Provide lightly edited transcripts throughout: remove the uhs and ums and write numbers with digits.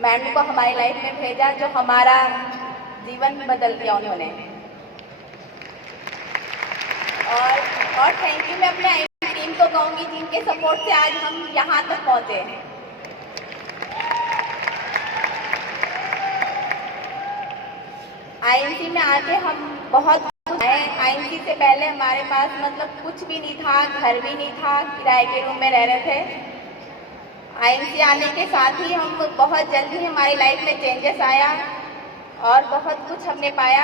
Madam को हमारी life में भेजा, जो हमारा जीवन बदल दिया उन्होंने। और थैंक यू मैं अपने टीम को कहूँगी जिनके सपोर्ट से आज हम यहाँ तक पहुँचे हैं। आईएमसी में आके हम बहुत खुश हैं। आईएमसी से पहले हमारे पास मतलब कुछ भी नहीं था, घर भी नहीं था, किराए के रूम में रह रहे थे। आईएमसी आने के साथ ही हम बहुत जल्दी ही हमारी लाइफ में चेंजेस आया और बहुत कुछ हमने पाया।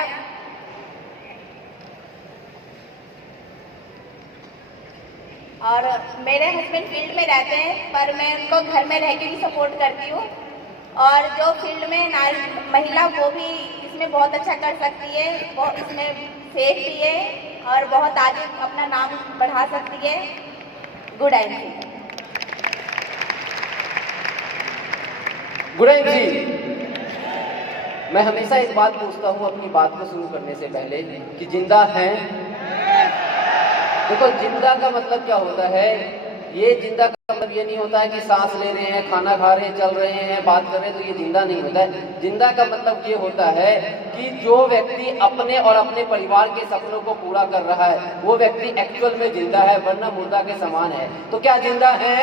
और मेरे हस्बैंड फील्ड में रहते हैं, पर मैं उनको घर में रह के भी सपोर्ट करती हूँ। और जो फील्ड में महिला वो भी इसमें बहुत अच्छा कर सकती है, वो इसमें सेफ भी है और बहुत आगे अपना नाम बढ़ा सकती है। Good IMC. Good IMC. मैं हमेशा एक बात पूछता हूँ अपनी बात को शुरू करने से पहले कि जिंदा हैं? देखो, जिंदा का मतलब क्या होता है? ये जिंदा का मतलब ये नहीं होता है कि सांस ले रहे हैं, खाना खा रहे हैं, चल रहे हैं, बात कर रहे हैं, तो ये जिंदा नहीं होता है। जिंदा का मतलब ये होता है कि जो व्यक्ति अपने और अपने परिवार के सपनों को पूरा कर रहा है वो व्यक्ति एक्चुअल में जिंदा है, वरना मुर्दा के समान है। तो क्या जिंदा है?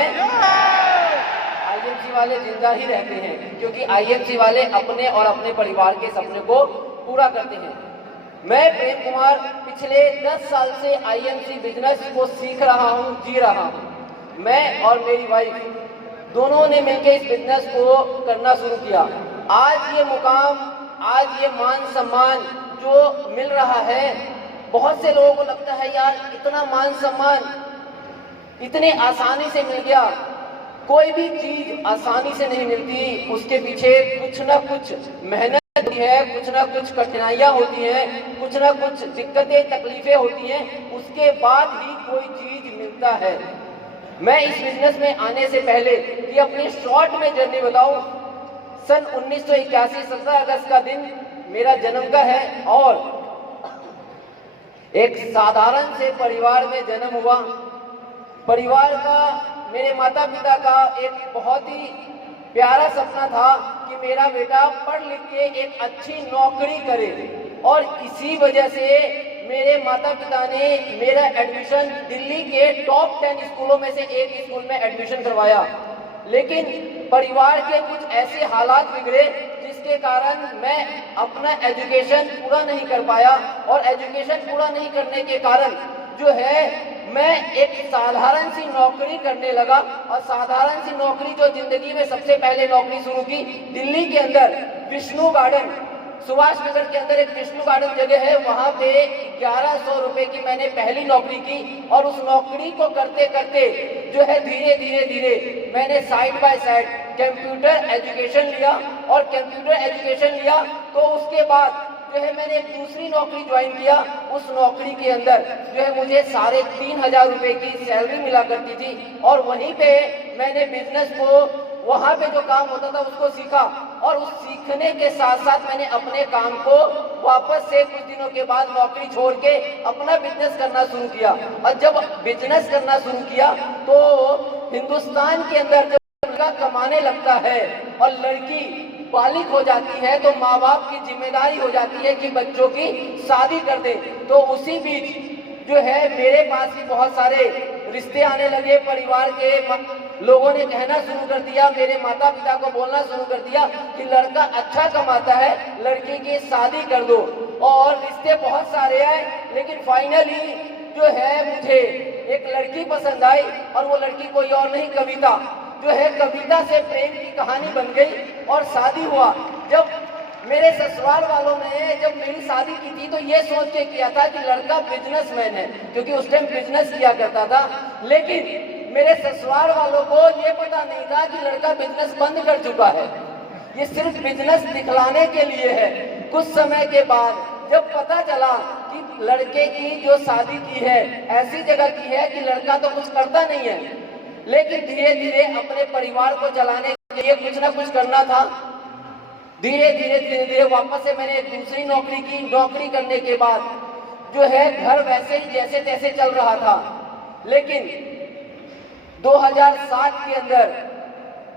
आईएमसी वाले जिंदा ही रहते हैं, क्योंकि आईएमसी वाले अपने और अपने परिवार के सपने को पूरा करते हैं। मैं प्रेम कुमार पिछले 10 साल से आईएमसी बिजनेस को सीख रहा हूँ, जी रहा हूँ। मैं और मेरी वाइफ दोनों ने मिलकर इस बिजनेस को करना शुरू किया। आज ये मुकाम, आज ये मान सम्मान जो मिल रहा है, बहुत से लोगों को लगता है यार इतना मान सम्मान इतने आसानी से मिल गया। कोई भी चीज आसानी से नहीं मिलती, उसके पीछे कुछ ना कुछ मेहनत होती है, कुछ ना कुछ कठिनाइयां होती हैं, कुछ ना कुछ दिक्कतें तकलीफें होती हैं, उसके बाद ही कोई चीज मिलता है। मैं इस बिजनेस में आने से पहले कि अपनी शॉर्ट में जर्नी बताऊं, सन 1981 17 अगस्त का दिन मेरा जन्म का है और एक साधारण से परिवार में जन्म हुआ। परिवार का, मेरे माता पिता का एक बहुत ही प्यारा सपना था कि मेरा बेटा पढ़ लिख के एक अच्छी नौकरी करे, और इसी वजह से मेरे माता पिता ने मेरा एडमिशन दिल्ली के टॉप 10 स्कूलों में से एक स्कूल में एडमिशन करवाया। लेकिन परिवार के कुछ ऐसे हालात बिगड़े जिसके कारण मैं अपना एजुकेशन पूरा नहीं कर पाया, और एजुकेशन पूरा नहीं करने के कारण जो है मैं एक साधारण सी नौकरी करने लगा। और साधारण सी नौकरी जो जिंदगी में सबसे पहले नौकरी शुरू की, दिल्ली के अंदर विष्णु गार्डन, सुभाष नगर के अंदर एक विष्णु गार्डन जगह है, वहां पे 1100 रुपए की मैंने पहली नौकरी की। और उस नौकरी को करते करते जो है धीरे धीरे धीरे मैंने side by side computer education लिया, और कंप्यूटर एजुकेशन लिया तो उसके बाद जो है मैंने एक दूसरी नौकरी ज्वाइन किया। उस नौकरी के अंदर जो है मुझे 3,500 रुपए की सैलरी मिला करती थी, और वहीं पे मैंने बिजनेस को, वहां पे जो काम होता था उसको सीखा। और उस सीखने के साथ साथ मैंने अपने काम को वापस से कुछ दिनों के बाद नौकरी छोड़ के अपना बिजनेस करना शुरू किया। और जब बिजनेस करना शुरू किया तो हिंदुस्तान के अंदर जब लड़का कमाने लगता है और लड़की बालिग हो जाती है तो माँ बाप की जिम्मेदारी हो जाती है कि बच्चों की शादी कर दे। तो उसी बीच जो है मेरे पास भी बहुत सारे रिश्ते आने लगे। परिवार के लोगों ने कहना शुरू कर दिया, मेरे माता पिता को बोलना शुरू कर दिया कि लड़का अच्छा कमाता है, लड़की की शादी कर दो। और रिश्ते बहुत सारे आए, लेकिन फाइनली जो है मुझे एक लड़की पसंद आई, और वो लड़की कोई और नहीं, कविता जो है। कविता से प्रेम की कहानी बन गई और शादी हुआ। जब मेरे ससुराल वालों ने जब मेरी शादी की थी तो ये सोच के किया था कि लड़का बिजनेसमैन है, क्योंकि उस टाइम बिजनेस किया करता था। लेकिन मेरे ससुराल वालों को ये पता नहीं था कि लड़का बिजनेस बंद कर चुका है, ये सिर्फ बिजनेस दिखलाने के लिए है। कुछ समय के बाद जब पता चला कि लड़के की जो शादी की है ऐसी जगह की है कि लड़का तो कुछ करता नहीं है, लेकिन धीरे धीरे अपने परिवार को चलाने के लिए कुछ ना कुछ करना था। धीरे धीरे वापस से मैंने दूसरी नौकरी की। नौकरी करने के बाद जो है घर वैसे ही जैसे तैसे चल रहा था, लेकिन 2007 के अंदर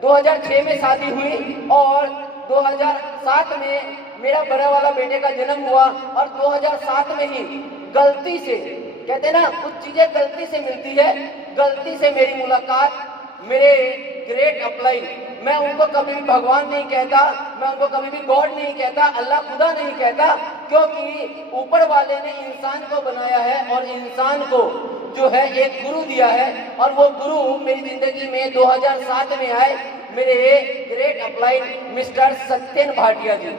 2006 में शादी हुई और 2007 में मेरा बड़ा वाला बेटे का जन्म हुआ। और 2007 में ही गलती से, कहते ना कुछ चीजें गलती से मिलती है, गलती से मेरी मुलाकात मेरे ग्रेट अपलाइन, मैं उनको कभी भी भगवान नहीं कहता, मैं उनको कभी भी गॉड नहीं कहता, अल्लाह खुदा नहीं कहता, क्योंकि ऊपर वाले ने इंसान को बनाया है और इंसान को जो है एक गुरु दिया है। और वो गुरु मेरी जिंदगी में 2007 में आए, मेरे great upline mister Satyan Bhatia ji.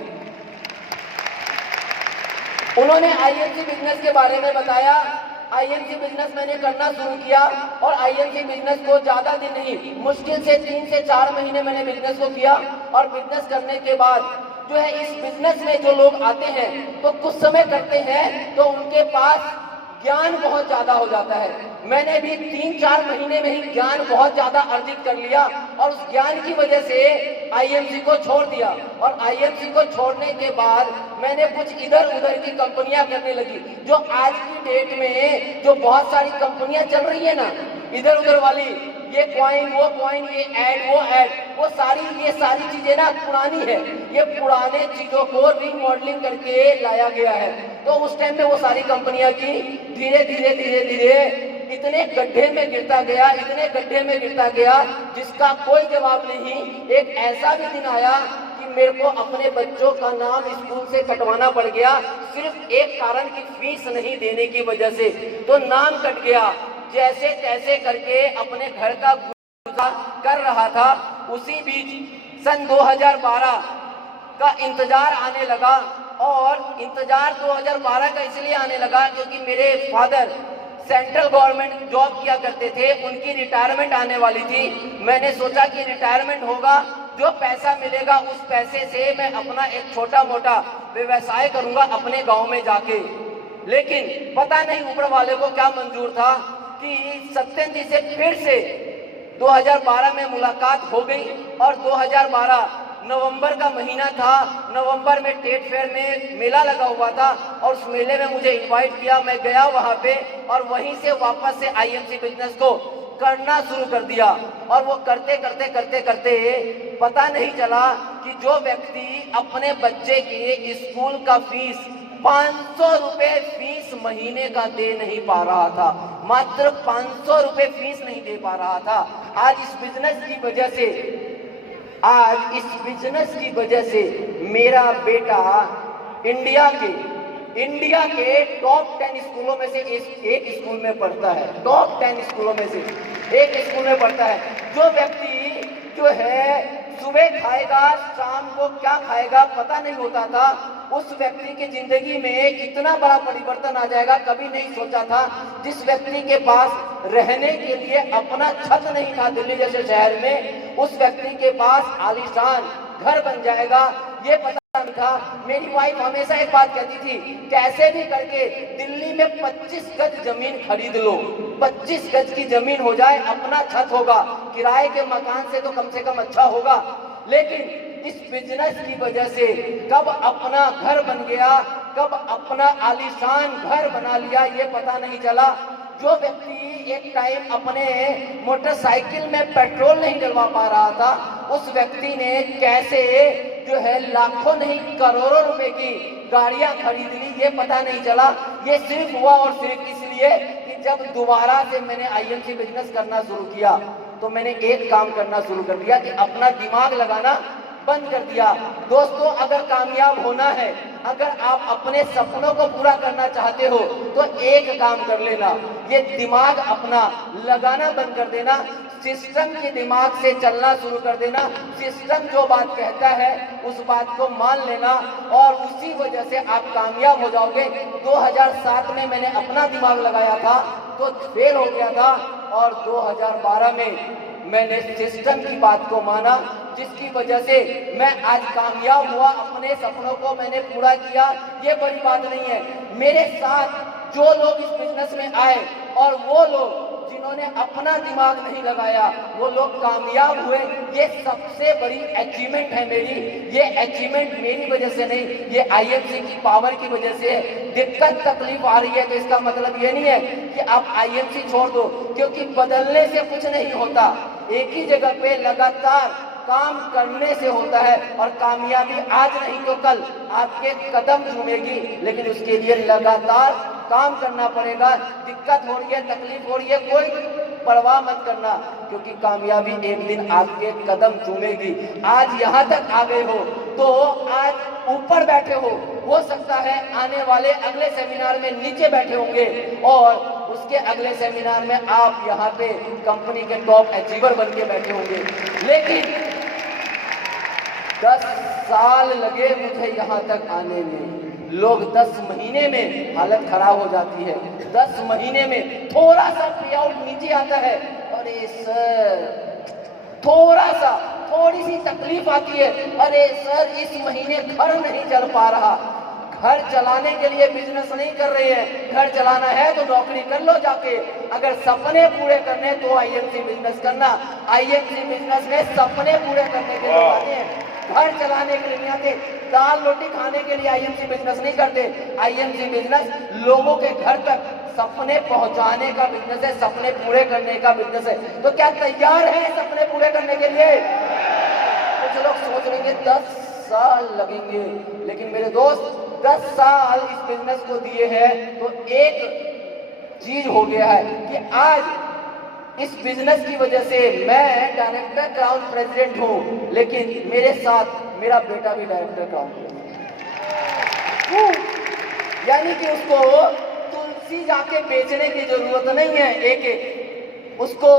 उन्होंने आईएमसी बिजनेस के बारे में बताया। आईएमसी बिजनेस मैंने करना शुरू किया और आईएमसी बिजनेस को ज्यादा दिन नहीं, मुश्किल से 3 से 4 महीने मैंने बिजनेस को किया। और बिजनेस करने के बाद जो है इस बिजनेस में जो लोग आते हैं तो कुछ समय करते हैं तो उनके पास ज्ञान बहुत ज्यादा हो जाता है। मैंने भी 3-4 महीने में ही ज्ञान बहुत ज्यादा अर्जित कर लिया और उस ज्ञान की वजह से आईएमसी को छोड़ दिया। और आईएमसी को छोड़ने के बाद मैंने कुछ इधर उधर की कंपनियां करने लगी। जो आज की डेट में जो बहुत सारी कंपनियां चल रही है ना इधर उधर वाली, ये कॉइन वो कॉइन, ये ऐड वो ऐड, ये सारी चीजें ना पुरानी है। ये पुराने चीजों को रीमॉडलिंग करके लाया गया है। तो उस टाइम में वो सारी कंपनियां की धीरे धीरे धीरे धीरे इतने गड्ढे में गिरता गया, इतने गड्ढे में गिरता गया जिसका कोई जवाब नहीं। एक ऐसा भी दिन आया कि मेरे को अपने बच्चों का नाम स्कूल से कटवाना पड़ गया, सिर्फ एक कारण की फीस नहीं देने की वजह से। तो नाम कट गया। जैसे तैसे करके अपने घर का गुजारा कर रहा था। उसी बीच सन 2012 का इंतजार आने लगा। और इंतजार 2012 का इसलिए आने लगा क्योंकि मेरे फादर सेंट्रल गवर्नमेंट जॉब किया करते थे, उनकी रिटायरमेंट आने वाली थी। मैंने सोचा कि रिटायरमेंट होगा, जो पैसा मिलेगा उस पैसे से मैं अपना एक छोटा मोटा व्यवसाय करूंगा अपने गांव में जाके। लेकिन पता नहीं ऊपर वाले को क्या मंजूर था कि सत्यन जी से फिर से 2012 में मुलाकात हो गई। और 2012 नवंबर का महीना था। नवंबर में टेट फेयर में मेला लगा हुआ था और उस मेले में मुझे इनवाइट किया। मैं गया वहां पे और वहीं से वापस से आईएमसी बिजनेस को करना शुरू कर दिया। और वो करते करते करते करते पता नहीं चला कि जो व्यक्ति अपने बच्चे के स्कूल का फीस 500 रुपए फीस महीने का दे नहीं पा रहा था, मात्र 500 रुपए फीस नहीं दे पा रहा था, आज इस बिजनेस की वजह से मेरा बेटा इंडिया के टॉप 10 स्कूलों में से एक स्कूल में पढ़ता है। टॉप 10 स्कूलों में से एक स्कूल में पढ़ता है। जो व्यक्ति जो है सुबह खाएगा शाम को क्या खाएगा पता नहीं होता था, उस व्यक्ति की जिंदगी में इतना बड़ा परिवर्तन आ जाएगा कभी नहीं सोचा था। जिस व्यक्ति के पास रहने के लिए अपना छत नहीं था दिल्ली जैसे शहर में, उस व्यक्ति के पास आलीशान घर बन जाएगा ये पता नहीं था। मेरी वाइफ हमेशा एक बात कहती थी, कैसे भी करके दिल्ली में 25 गज जमीन खरीद लो, 25 गज की जमीन हो जाए, अपना छत होगा, किराए के मकान से तो कम से कम अच्छा होगा। लेकिन इस बिजनेस की वजह से कब अपना घर बन गया, कब अपना आलीशान घर बना लिया ये पता नहीं चला। जो व्यक्ति एक टाइम अपने मोटरसाइकिल में पेट्रोल नहीं डलवा पा रहा था, उस व्यक्ति ने कैसे जो है लाखों नहीं करोड़ों रुपए की गाड़ियां खरीद ली ये पता नहीं चला। ये सिर्फ हुआ और सिर्फ इसलिए कि जब दोबारा से मैंने आईएमसी बिजनेस करना शुरू किया तो मैंने एक काम करना शुरू कर दिया कि अपना दिमाग लगाना बंद कर दिया। दोस्तों, अगर कामयाब होना है, अगर आप अपने सपनों को पूरा करना चाहते हो तो एक काम कर लेना, ये दिमाग अपना लगाना बंद कर देना, सिस्टम के दिमाग से चलना शुरू कर देना। सिस्टम जो बात कहता है उस बात को मान लेना और उसी वजह से आप कामयाब हो जाओगे। 2007 में मैंने अपना दिमाग लगाया था तो फेल हो गया था और 2012 में मैंने सिस्टम की बात को माना, जिसकी वजह से मैं आज कामयाब हुआ, अपने सपनों को मैंने पूरा किया। ये बड़ी बात नहीं है। मेरे साथ जो लोग इस बिजनेस में आए और वो लोग जिन्होंने अपना दिमाग नहीं लगाया वो लोग कामयाब हुए, ये सबसे बड़ी अचीवमेंट है मेरी। ये अचीवमेंट मेरी वजह से नहीं, ये आईएमसी की पावर की वजह से। दिक्कत तकलीफ आ रही है तो इसका मतलब ये नहीं है कि आप आईएमसी छोड़ दो, क्योंकि बदलने से कुछ नहीं होता। एक ही जगह पे लगातार काम करने से होता है और कामयाबी आज नहीं तो कल आपके कदम चूमेगी, लेकिन उसके लिए लगातार काम करना पड़ेगा। दिक्कत हो रही है, तकलीफ हो रही है, कोई परवाह मत करना, क्योंकि कामयाबी एक दिन आपके कदम चूमेगी। आज यहाँ तक आ गए हो तो आज ऊपर बैठे हो सकता है आने वाले अगले सेमिनार में नीचे बैठे होंगे और उसके अगले सेमिनार में आप यहाँ पे कंपनी के टॉप अचीवर बन के बैठे होंगे। लेकिन 10 साल लगे मुझे यहाँ तक आने में, लोग 10 महीने में हालत खराब हो जाती है, 10 महीने में थोड़ा सा पे आउट नीचे आता है, अरे सर थोड़ी सी तकलीफ आती है, अरे सर इस महीने घर नहीं चल पा रहा। घर चलाने के लिए बिजनेस नहीं कर रहे हैं, घर चलाना है तो नौकरी कर लो जाके। अगर सपने पूरे करने तो आईएमसी बिजनेस करना। आईएमसी बिजनेस में सपने पूरे करने के लिए आते हैं, घर चलाने के लिए नहीं आते। दाल रोटी खाने के लिए आईएमसी बिजनेस नहीं करते। आईएमसी बिजनेस लोगों के घर तक सपने पहुंचाने का बिजनेस है, सपने पूरे करने का बिजनेस है। तो क्या तैयार है सपने पूरे करने के लिए? कुछ लोग सोच रहे हैं 10 साल लगेंगे, लेकिन मेरे दोस्त 10 साल इस बिजनेस को दिए हैं तो एक चीज हो गया है कि आज इस बिजनेस की वजह से मैं डायरेक्टर क्राउन प्रेसिडेंट हूं, लेकिन मेरे साथ मेरा बेटा भी डायरेक्टर क्राउन प्रेसिडेंट है। यानी कि उसको तुलसी जाके बेचने की जरूरत नहीं है, एक उसको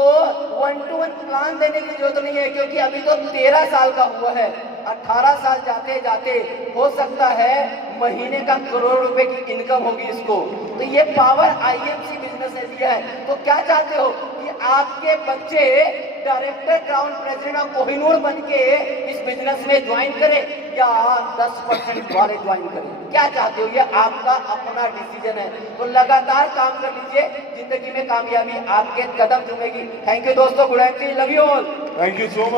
1-to-1 प्लान देने की जरूरत नहीं है, क्योंकि अभी तो 13 साल का हुआ है। 18 साल जाते जाते हो सकता है महीने का करोड़ रुपए की इनकम होगी इसको। तो ये पावर आईएमसी बिजनेस ने दिया है। तो क्या चाहते हो कि आपके बच्चे director crown president of Kohinoor बन के इस बिजनेस में ज्वाइन करें या 10% वाले ज्वाइन करें? क्या चाहते हो? ये आपका अपना डिसीजन है। तो लगातार काम कर लीजिए, जिंदगी में कामयाबी आपके कदम चूमेगी। थैंक यू दोस्तों, good night, love you all. Thank you so much.